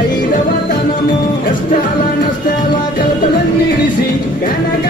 కైలవతనము కష్టాల నష్టాల కల్పలన్నీ విడిసి కనక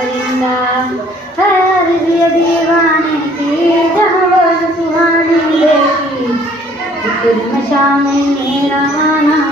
ಅವರಿಂದ ಹರಿಯ ದೀವಾನೆ ಸುಹಾನೆ ದೇವಿ श्याम मेरा नाम